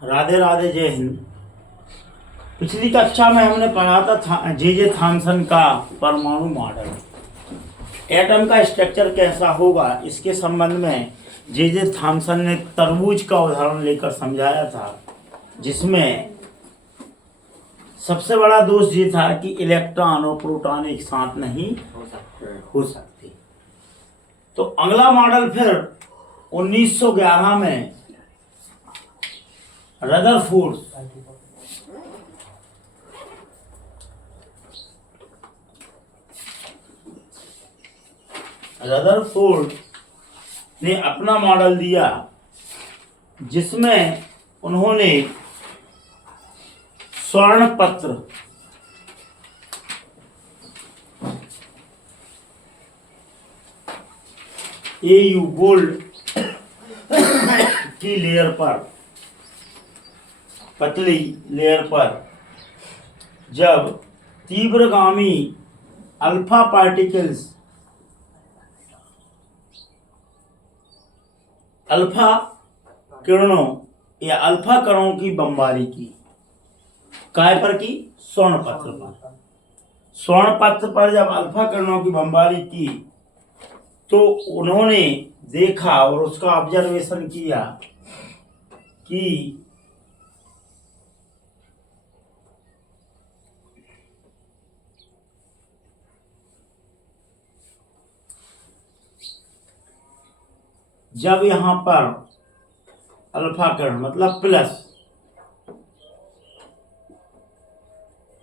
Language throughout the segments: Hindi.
राधे राधे, जय हिंद। पिछली कक्षा में हमने पढ़ा था जे थॉमसन का परमाणु मॉडल। एटम का स्ट्रक्चर कैसा होगा इसके संबंध में जे थॉमसन ने तरबूज का उदाहरण लेकर समझाया था, जिसमें सबसे बड़ा दोष ये था कि इलेक्ट्रॉन और प्रोटॉन एक साथ नहीं हो सकते। तो अगला मॉडल फिर 1911 में रदरफोर्ड ने अपना मॉडल दिया, जिसमें उन्होंने स्वर्ण पत्र AU गोल्ड की लेयर पर, पतली लेयर पर जब तीव्रगामी अल्फा पार्टिकल्स, अल्फा किरणों या अल्फा कणों की बमबारी की, काय पर की? स्वर्ण पत्र पर। स्वर्ण पत्र पर जब अल्फा किरणों की बमबारी की तो उन्होंने देखा और उसका ऑब्जर्वेशन किया कि जब यहां पर अल्फा किरण मतलब प्लस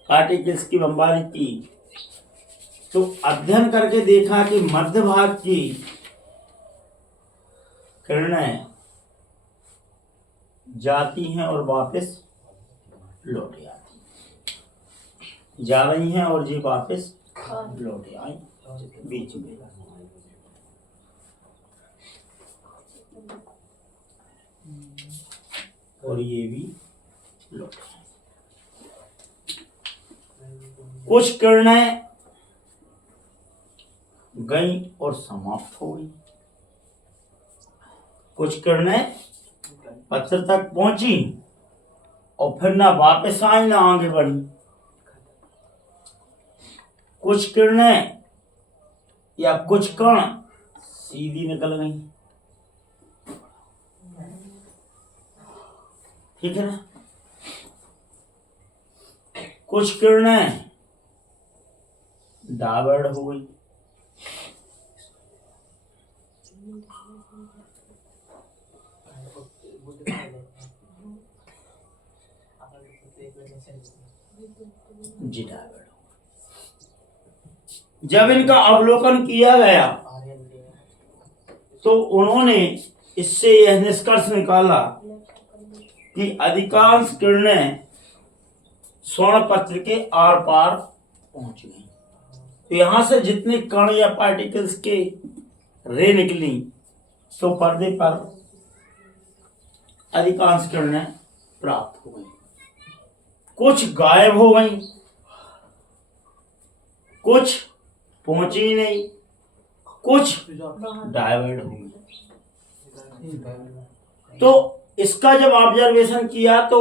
पार्टिकल्स की बमबारी की तो अध्ययन करके देखा कि मध्य भाग की किरणें जाती हैं और वापस लौट आती, जा रही हैं और ये वापस लौट आई बीच में। और ये भी लौट आई। कुछ किरणें गई और समाप्त हो गई, कुछ किरणें पत्थर तक पहुंची और फिर ना वापस आई ना आगे बढ़ी। कुछ किरणें या कुछ कण सीधी निकल गई, ठीक है ना। कुछ किरणें डायवर्ट हो गई, जी डायवर्ट। जब इनका अवलोकन किया गया तो उन्होंने इससे यह निष्कर्ष निकाला कि अधिकांश किरणें स्वर्ण पत्र के आर पार पहुंच गई। तो यहां से जितने कण या पार्टिकल्स के रे निकली तो पर्दे पर अधिकांश किरणें प्राप्त हो गई। कुछ गायब हो गई, कुछ पहुंची नहीं, कुछ डायवर्ट हो गई। तो इसका जब ऑब्जर्वेशन किया तो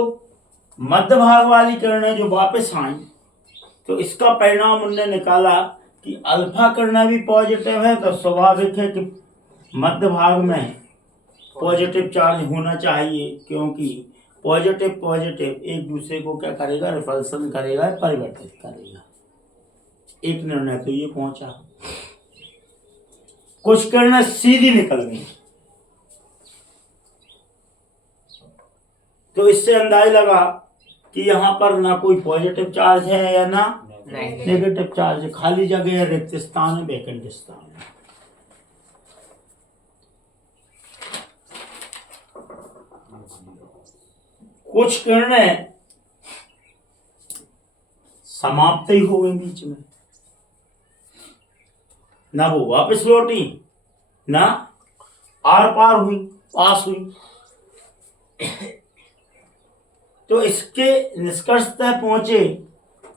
मध्य भाग वाली किरणें जो वापस आई तो इसका परिणाम उन्होंने निकाला कि अल्फा किरणें भी पॉजिटिव है, तो स्वाभाविक है कि मध्य भाग में पॉजिटिव चार्ज होना चाहिए, क्योंकि पॉजिटिव पॉजिटिव एक दूसरे को क्या करेगा? रिपल्सन करेगा, परिवर्तित करेगा। एक निर्णय तो ये पहुंचा। कुछ किरणें सीधी निकल गई, तो इससे अंदाजा लगा कि यहाँ पर ना कोई पॉजिटिव चार्ज है या ना नेगेटिव चार्ज है, खाली जगह है, रिक्त स्थान है, वैकेंट स्थान है। कुछ किरणें समाप्त ही हो गई बीच में, ना वो वापस लौटी ना आर पार हुई, पास हुई। तो इसके निष्कर्ष तक पहुंचे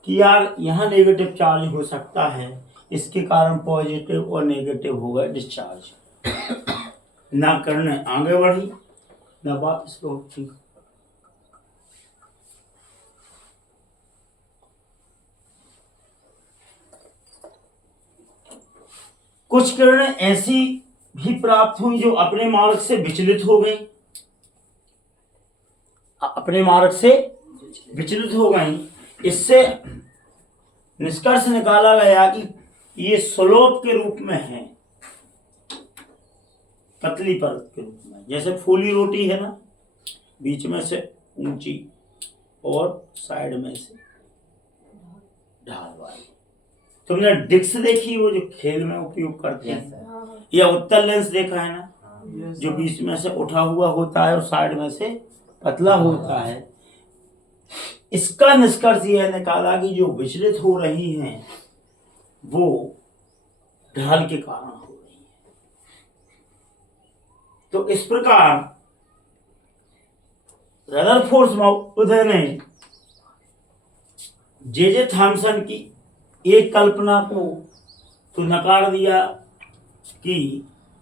कि यार यहाँ नेगेटिव चार्ज हो सकता है, इसके कारण पॉजिटिव और नेगेटिव हो गए डिस्चार्ज। ना किरणें आगे बढ़ी ना वापस लौटती। कुछ किरणें ऐसी भी प्राप्त हुई जो अपने मार्ग से विचलित हो गई, अपने मार्ग से विचलित हो गई। इससे निष्कर्ष निकाला गया कि ये स्लोप के रूप में है, पतली परत के रूप में। जैसे फूली रोटी है ना, बीच में से ऊंची और साइड में से ढाल वाली। तुमने डिस्क देखी, वो जो खेल में उपयोग करते हैं, या उत्तल लेंस देखा है ना, जो बीच में से उठा हुआ होता है और साइड में से पतला होता है। इसका निष्कर्ष यह निकाला कि जो विचलित हो रही हैं वो ढाल के कारण हो रही है। तो इस प्रकार रदरफोर्ड महोदय ने जे थॉमसन की एक कल्पना को तो नकार दिया कि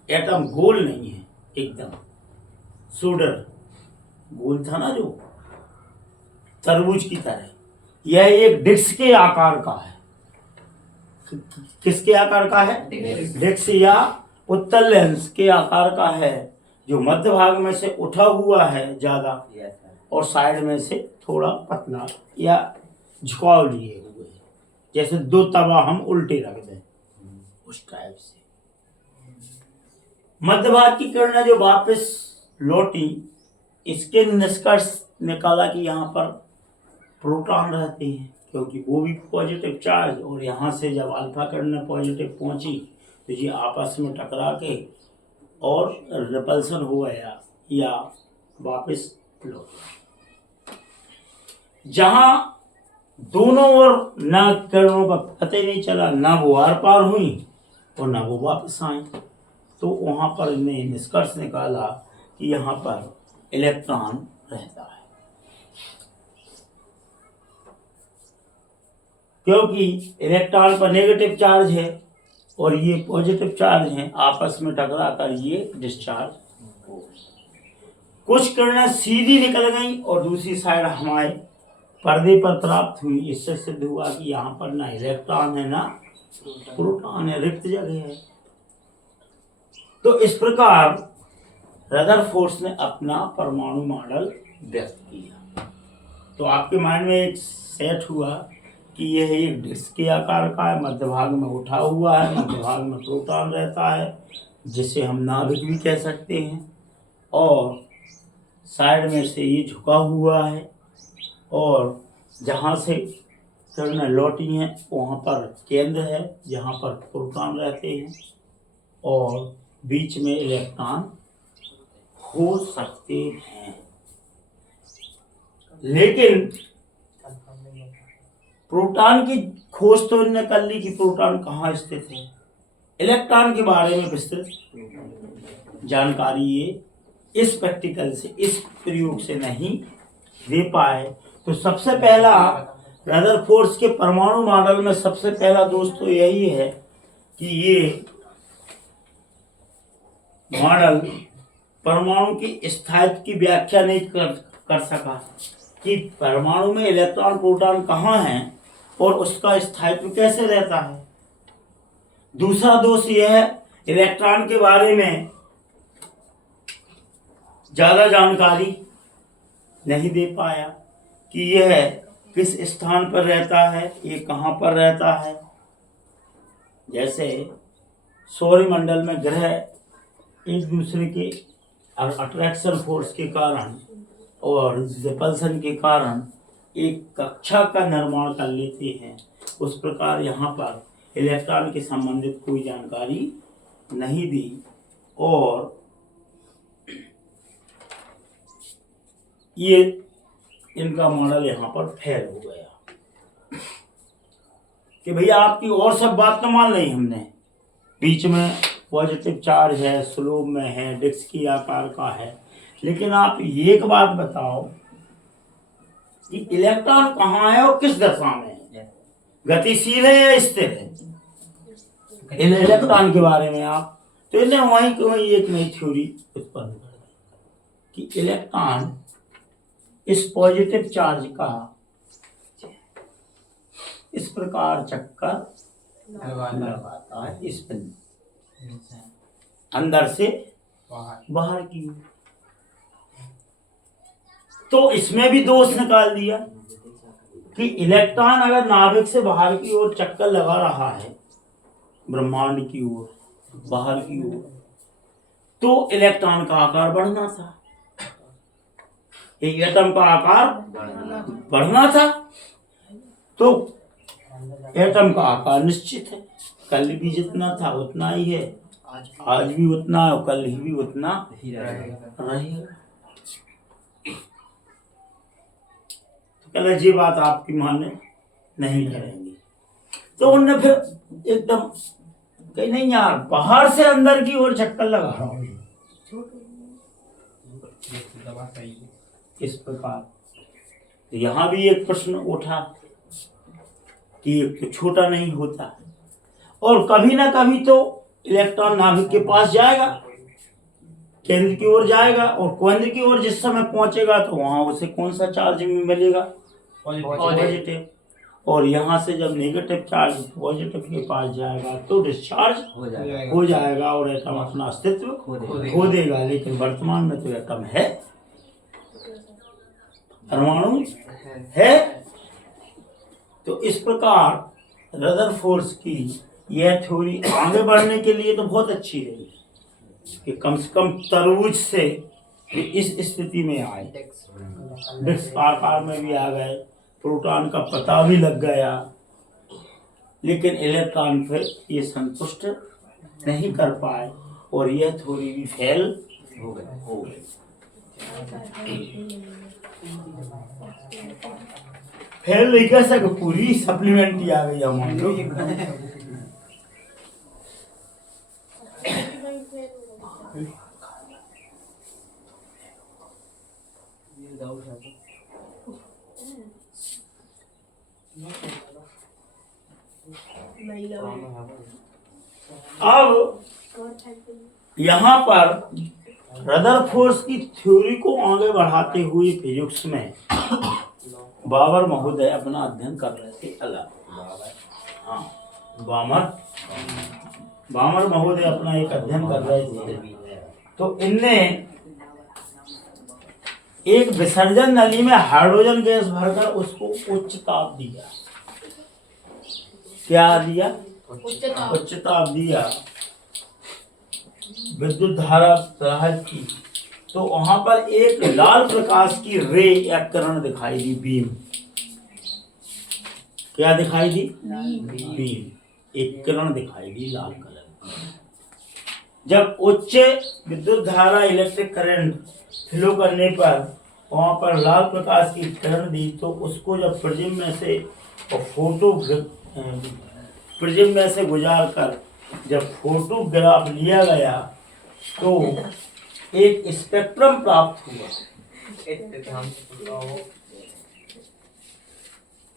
एटम गोल नहीं है, एकदम सोडर गोल था ना जो तरबूज की तरह, यह एक डिस्क के आकार का है। किसके आकार का है? डिस्क या उत्तल लेंस के आकार का है, जो मध्य भाग में से उठा हुआ है ज्यादा और साइड में से थोड़ा पतला या झुकाव लिए हुए है, जैसे दो तवा हम उल्टे रख दें उस टाइप से। मध्य भाग की किरणें जो वापस लौटी, इसके निष्कर्ष निकाला कि यहाँ पर प्रोटॉन रहते हैं, क्योंकि वो भी पॉजिटिव चार्ज, और यहाँ से जब अल्फा किरणें पॉजिटिव पहुंची तो ये आपस में टकरा के और रिपल्सन हो गया या वापस लौट। जहां दोनों ओर न किरणों का पता ही नहीं चला, ना वो आर पार हुई और ना वो वापस आए, तो वहां पर इन्हें निष्कर्ष निकाला कि यहाँ पर इलेक्ट्रॉन रहता है, क्योंकि इलेक्ट्रॉन पर नेगेटिव चार्ज है और ये पॉजिटिव चार्ज है, आपस में टकरा कर ये डिस्चार्ज हो। कुछ किरणें सीधी निकल गई और दूसरी साइड हमारे पर्दे पर प्राप्त हुई। इससे सिद्ध हुआ कि यहाँ पर ना इलेक्ट्रॉन है ना प्रोटॉन है, रिक्त जगह है। तो इस प्रकार रदरफोर्ड ने अपना परमाणु मॉडल व्यक्त किया। तो आपके माइंड में एक सेट हुआ कि यह एक डिस्क के आकार का है, मध्य भाग में उठा हुआ है, मध्य भाग में प्रोटॉन रहता है, जिसे हम नाभिक भी कह सकते हैं, और साइड में से ये झुका हुआ है, और जहाँ से किरणें लौटी हैं वहाँ पर केंद्र है जहाँ पर प्रोटॉन रहते हैं, और बीच में इलेक्ट्रॉन हो सकते हैं। लेकिन प्रोटॉन की खोज तो इन्होंने कर ली कि प्रोटॉन कहाँ स्थित है। इलेक्ट्रॉन के बारे में विस्तृत जानकारी ये इस प्रैक्टिकल से, इस प्रयोग से नहीं दे पाए। तो सबसे पहला रदरफोर्ड के परमाणु मॉडल में सबसे पहला दोष तो यही है कि ये मॉडल परमाणु की स्थायित्व की व्याख्या नहीं कर सका कि परमाणु में इलेक्ट्रॉन प्रोटॉन कहाँ हैं और उसका स्थायित्व कैसे रहता है। दूसरा दोष यह है, इलेक्ट्रॉन के बारे में ज्यादा जानकारी नहीं दे पाया कि यह किस स्थान पर रहता है, ये कहाँ पर रहता है। जैसे सौरमंडल में ग्रह एक दूसरे के अट्रैक्शन फोर्स के कारण और रिपल्सन के कारण एक कक्षा का निर्माण कर लेते हैं, उस प्रकार यहाँ पर इलेक्ट्रॉन के संबंधित कोई जानकारी नहीं दी, और ये इनका मॉडल यहाँ पर फेल हो गया कि भैया आपकी और सब बात तो मान ली हमने, बीच में पॉजिटिव चार्ज है, स्लोप में है, डिस्क की आकार का है, लेकिन आप एक बात बताओ कि इलेक्ट्रॉन कहाँ है और किस दशा में है, गतिशील है या स्थिर है। इन इलेक्ट्रॉन के बारे में आप तो इन्हें वहीं एक नई थ्योरी उत्पन्न कर दी कि इलेक्ट्रॉन इस पॉजिटिव चार्ज का इस प्रकार चक्कर लगाता है, इस पर अंदर से बाहर की ओर। तो इसमें भी दोष निकाल दिया कि इलेक्ट्रॉन अगर नाभिक से बाहर की ओर चक्कर लगा रहा है, ब्रह्मांड की ओर, बाहर की ओर, तो इलेक्ट्रॉन का आकार बढ़ना था, एक एटम का आकार बढ़ना था। तो एटम का आकार निश्चित है, कल भी जितना था उतना ही है, आज भी उतना है, कल भी उतना ही रहेगा। तो कहला ये बात आपकी माने नहीं करेंगे। तो उनने फिर एकदम कही नहीं यार, बाहर से अंदर की ओर चक्कर लगा रहा हूं, इस प्रकार यहां भी एक प्रश्न उठा कि एक तो छोटा नहीं होता, और कभी ना कभी तो इलेक्ट्रॉन नाभिक के पास जाएगा, केंद्र की ओर जाएगा, और केंद्र की ओर जिस समय पहुंचेगा तो वहां उसे कौन सा चार्ज मिलेगा? पॉजिटिव। और यहाँ से जब नेगेटिव चार्ज पॉजिटिव के पास जाएगा तो डिस्चार्ज हो जाएगा और एटम अपना अस्तित्व खो देगा। लेकिन वर्तमान में तो एटम है, परमाणु है। तो इस प्रकार रदरफोर्ड की यह थ्योरी आगे बढ़ने के लिए तो बहुत अच्छी रही कि कम से कम तरबूज से इस स्थिति में आए, डिस्क आकार में भी आ गए, प्रोटॉन का पता भी लग गया, लेकिन इलेक्ट्रॉन फिर ये संतुष्ट नहीं कर पाए और यह थ्योरी भी फेल हो गई। फेल नहीं कह सके, पूरी सप्लीमेंट्री आ गई हम लोग। अब यहाँ पर रदरफोर्ड की थ्योरी को आगे बढ़ाते हुए फिजिक्स में बाबर महोदय अपना अध्ययन कर रहे थे अलग। हाँ, बाबर महोदय अपना एक अध्ययन कर रहे थे। तो इनने एक विसर्जन नली में हाइड्रोजन गैस भरकर उसको उच्च ताप दिया। क्या दिया? उच्च ताप दिया, विद्युत धारा प्रवाहित की। तो वहां पर एक लाल प्रकाश की रे या किरण दिखाई दी, बीम। क्या दिखाई दी? बीम, एक किरण दिखाई दी लाल कलर। जब उच्च विद्युत धारा इलेक्ट्रिक करंट फ्लो करने पर वहां पर लाल प्रकाश की किरण दी, तो उसको जब प्रिज्म में से प्रिज्म में से गुजार कर जब फोटोग्राफ लिया गया तो एक स्पेक्ट्रम प्राप्त हुआ।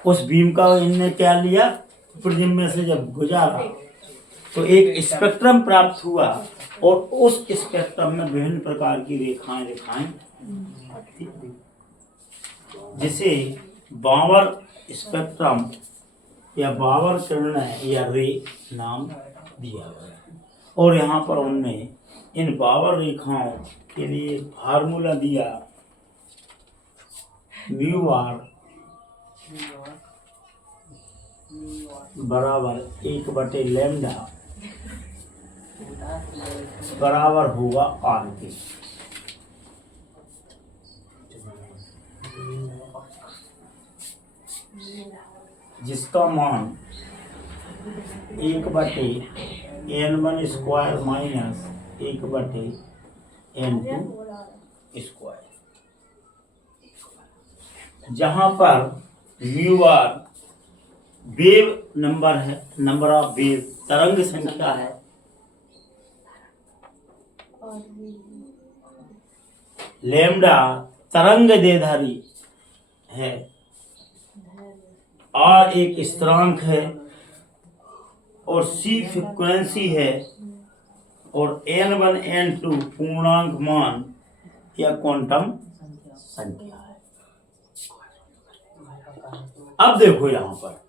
उस बीम का इनने क्या लिया? प्रिज्म में से जब गुजारा तो एक स्पेक्ट्रम प्राप्त हुआ, और उस स्पेक्ट्रम में विभिन्न प्रकार की रेखाएं जिसे बावर स्पेक्ट्रम या बावर किरणें या रे नाम दिया गया। और यहाँ पर उनने इन बावर रेखाओं के लिए फार्मूला दिया, म्यू आर बराबर 1/λ बराबर होगा आर के। जिसका मान 1/n1 square minus 1/n2 square, जहां पर म्यू आर वेव नंबर है, नंबर ऑफ वेव तरंग संख्या है, लैम्डा तरंग देधारी है, आर एक स्थिरांक है, और सी फ्रीक्वेंसी है, और n1 n2 पूर्णांक मान या क्वांटम संख्या है। अब देखो यहां पर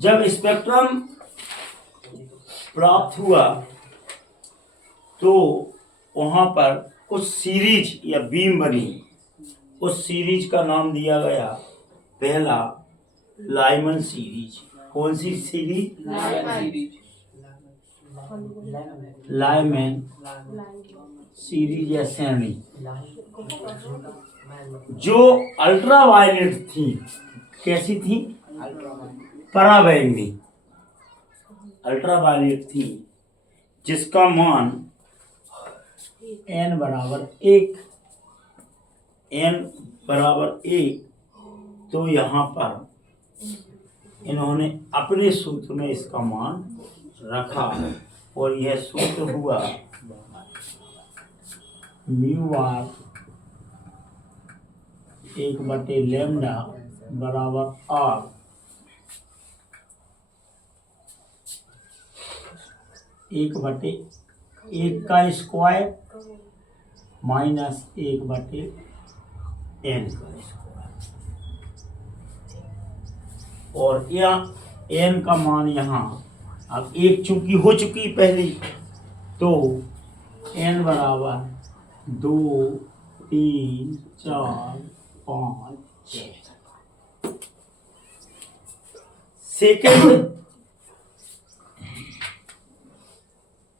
जब स्पेक्ट्रम प्राप्त हुआ तो वहां पर कुछ सीरीज या बीम बनी। उस सीरीज का नाम दिया गया पहला लाइमन सीरीज। कौन सी सीरीज? लाइमन सीरीज या श्रेणी, जो अल्ट्रावायलेट थी। कैसी थी? पराबैंगनी अल्ट्रावायलेट थी, जिसका मान n बराबर 1 तो यहाँ पर इन्होंने अपने सूत्र में इसका मान रखा और यह सूत्र हुआ म्यू आर 1/λ बराबर r। एक का स्क्वायर माइनस 1/n का स्क्वायर। और यहाँ n का मान यहाँ अब 1 चूंकि हो चुकी पहली, तो n बराबर 2 3 4 5 6। सेकेंड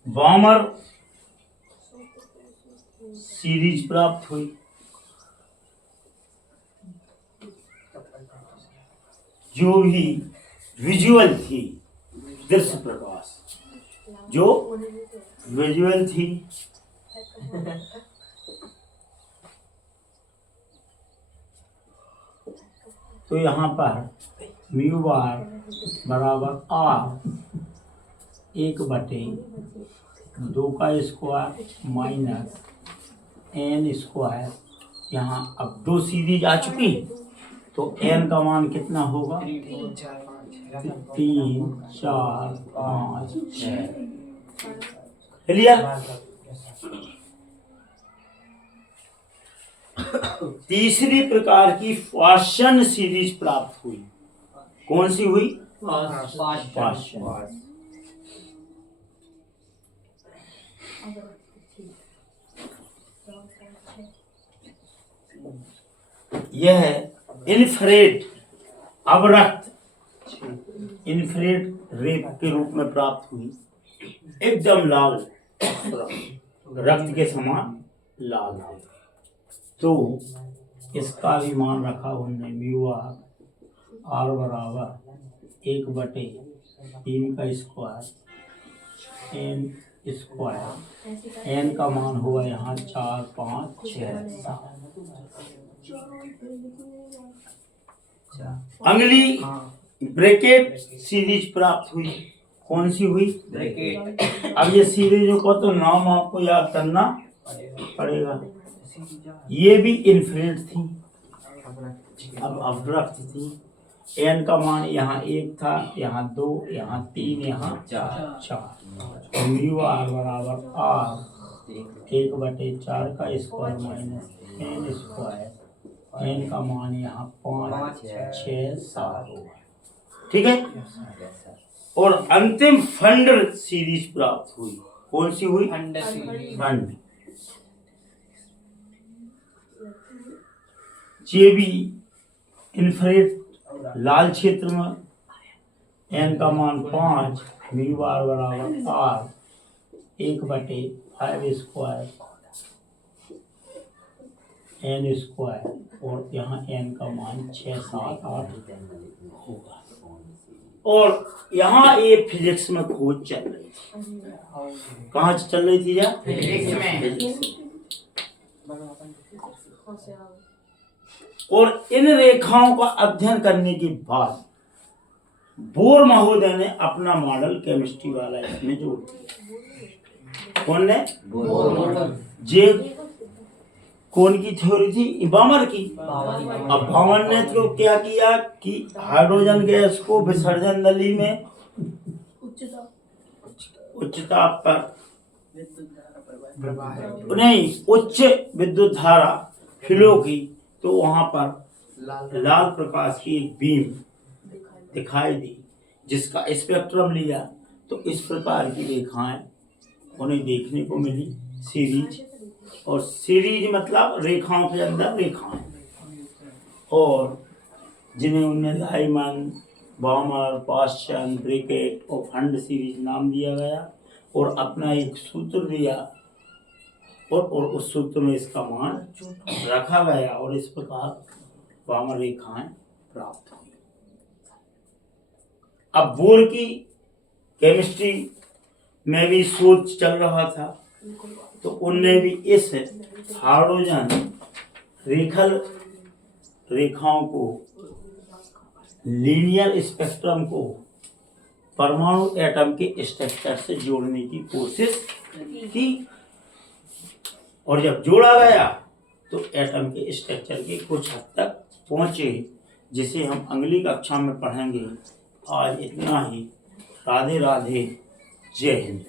बामर सीरीज प्राप्त हुई। जो भी विजुअल थी, दृश्य प्रकाश जो विजुअल थी, तो यहाँ पर म्यू बार बराबर r 1/2 का स्क्वायर माइनस n स्क्वायर। यहाँ अब 2 सीरीज आ चुकी, तो n का मान कितना होगा? 3 4 5 6। क्लियर? तीसरी प्रकार की फाशन सीरीज प्राप्त हुई। कौन सी हुई? फाशन। यह इन्फ्रारेड अवरक्त इन्फ्रारेड रेप के रूप में प्राप्त हुई। एकदम लाल, रक्त के समान लाल है। तो इसका भी मान रखा उन्होंने म्यू आर बराबर 1/3 का स्क्वायर n स्क्वायर। n का मान हुआ यहाँ 4 5 6 7। अगली ब्रैकेट सीरीज प्राप्त हुई। कौन सी हुई? ब्रैकेट। अब ये सीरीजों का तो नाम आपको याद करना पड़ेगा। ये भी इन्फिनिट थी, अब अवरक्त थी। n का मान यहाँ 1 था, यहाँ 2, यहाँ 3, यहाँ 4। म्यू आर बराबर r 1/4 का square minus n square. n का मान यहाँ 5 6 7 होगा। ठीक है? और अंतिम फंड सीरीज प्राप्त हुई। कौन सी हुई? फंड। ये भी इंफ्रारेड लाल क्षेत्र में n का मान 5 म्यू आर बराबर r 1/5 स्क्वायर n स्क्वायर। और यहाँ n का मान 6 7 8 होगा। और यहाँ ये फिजिक्स में खोज चल रही थी। कहाँ चल रही थी? फिजिक्स में। और इन रेखाओं का अध्ययन करने के बाद बोर महोदय ने अपना मॉडल केमिस्ट्री वाला इसमें जोड़ दिया। कौन ने? बोर। जे कौन की थ्योरी थी? बामर की। अब बामर ने तो क्या किया कि हाइड्रोजन गैस को विसर्जन नली में उच्च ताप पर नहीं, उच्च विद्युत धारा फ्लो की, तो वहां पर लाल प्रकाश की एक बीम दिखाई दी, जिसका स्पेक्ट्रम लिया तो इस प्रकार की रेखाएं उन्हें देखने को मिली, सीरीज। और सीरीज मतलब रेखाओं के अंदर रेखाएं, और जिन्हें उन्हें लाइमन, बामर, पाश्चन, ब्रिकेट और फंड सीरीज नाम दिया गया, और अपना एक सूत्र दिया, और उस सूत्र में इसका मान रखा गया, और इस प्रकार बामर रेखाएं प्राप्त हुई। अब बोर की केमिस्ट्री में भी शोध चल रहा था, तो उनने भी इस हाइड्रोजन रेखल रेखाओं को, लीनियर स्पेक्ट्रम को परमाणु एटम के स्ट्रक्चर से जोड़ने की कोशिश की, और जब जोड़ा गया तो एटम के स्ट्रक्चर के कुछ हद तक पहुंचे, जिसे हम अगली कक्षा में पढ़ेंगे। आज इतना ही। राधे राधे, जय हिंद।